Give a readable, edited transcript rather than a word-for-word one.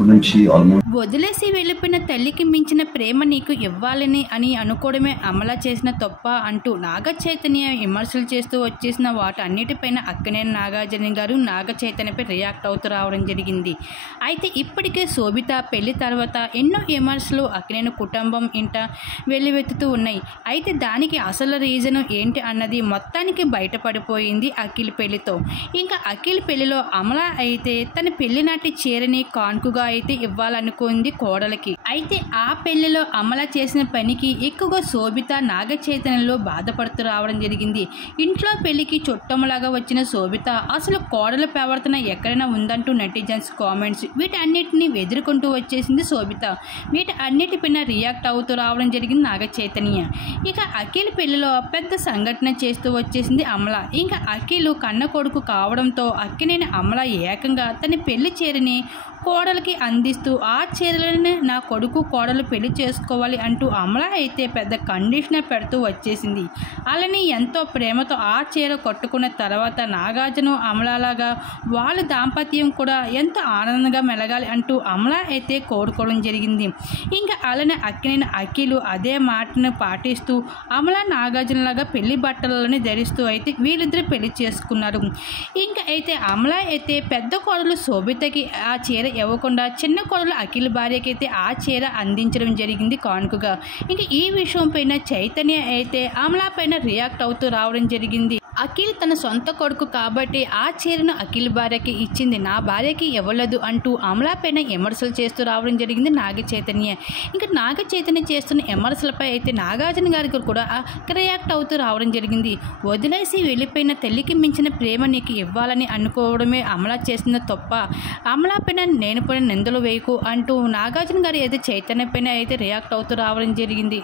అప్పటి నుంచి ఆల్మోస్ట్ వదిలేసి వెళ్ళిపోయిన తల్లికి మించిన ప్రేమ నీకు ఇవ్వాలని అని అనుకోవడమే అమల చేసిన తప్ప అంటూ నాగ చైతన్య విమర్శలు చేస్తూ వచ్చేసిన వాటన్నిటిపైన అక్కినేని నాగార్జున గారు నాగ చైతన్యపై రియాక్ట్ అవుతూ రావడం జరిగింది. అయితే ఇప్పటికే శోభిత పెళ్లి తర్వాత ఎన్నో విమర్శలు అక్కినేని కుటుంబం ఇంట వెల్లువెత్తుతూ ఉన్నాయి. అయితే దానికి అసలు రీజన్ ఏంటి అన్నది మొత్తానికి బయటపడిపోయింది అఖిల్ పెళ్లితో. ఇంకా అఖిల్ పెళ్లిలో అమల అయితే తన పెళ్లి నాటి చీరని కాన్కుగా అయితే ఇవ్వాలనుకుంది కోడలికి. అయితే ఆ పెళ్లిలో అమల చేసిన పనికి ఎక్కువగా శోభిత నాగ చైతన్యంలో బాధపడుతూ రావడం జరిగింది. ఇంట్లో పెళ్లికి చుట్టములాగా వచ్చిన శోభిత అసలు కోడల ప్రవర్తన ఎక్కడైనా ఉందంటూ నెటిజన్స్ కామెంట్స్ వీటన్నిటిని ఎదుర్కొంటూ వచ్చేసింది శోభిత. వీటి అన్నిటిపైన రియాక్ట్ అవుతూ రావడం జరిగింది నాగ చైతన్య. ఇక అఖిల్ పెళ్లిలో పెద్ద సంఘటన చేస్తూ వచ్చేసింది అమల. ఇంకా అఖిల్ కన్న కొడుకు కావడంతో అక్కినేని అమల ఏకంగా తన పెళ్లి చీరని కోడలికి అందిస్తూ ఆ చీరలని నా కొడుకు కోడలు పెళ్లి చేసుకోవాలి అంటూ అమల అయితే పెద్ద కండిషనర్ పెడుతూ వచ్చేసింది. అలానే ఎంతో ప్రేమతో ఆ చీర కట్టుకున్న తర్వాత నాగార్జున అమలలాగా వాళ్ళ దాంపత్యం కూడా ఎంతో ఆనందంగా మెలగాలి అంటూ అమల అయితే కోరుకోవడం జరిగింది. ఇంకా అలానే అక్కినేని అఖిల్ అదే మాటను పాటిస్తూ అమల నాగార్జునలాగా పెళ్లి బట్టలని ధరిస్తూ అయితే వీళ్ళిద్దరు పెళ్లి చేసుకున్నారు. ఇంకా అయితే అమల అయితే పెద్ద కోడలు శోభితకి ఆ చీర ఇవ్వకుండా చిన్న కోడలు అఖిల్ భార్యకి అయితే ఆ చీర అందించడం జరిగింది కానుకగా. ఇంకా ఈ విషయం పైన చైతన్య అయితే అమల పైన రియాక్ట్ అవుతూ రావడం జరిగింది. అఖిల్ తన సొంత కొడుకు కాబట్టి ఆ చీరను అఖిల్ భార్యకి ఇచ్చింది, నా భార్యకి ఇవ్వలేదు అంటూ అమల పైన విమర్శలు చేస్తూ రావడం జరిగింది నాగ చైతన్య. ఇంకా నాగ చైతన్య చేస్తున్న విమర్శలపై అయితే నాగార్జున గారికి కూడా రియాక్ట్ అవుతూ రావడం జరిగింది. వదిలేసి వెళ్ళిపోయిన తల్లికి మించిన ప్రేమ నీకు ఇవ్వాలని అనుకోవడమే అమల చేసిన తప్ప, అమల పైన నేను పైన నిందలు వేయకు అంటూ నాగార్జున గారు అయితే చైతన్య పైన అయితే రియాక్ట్ అవుతూ రావడం జరిగింది.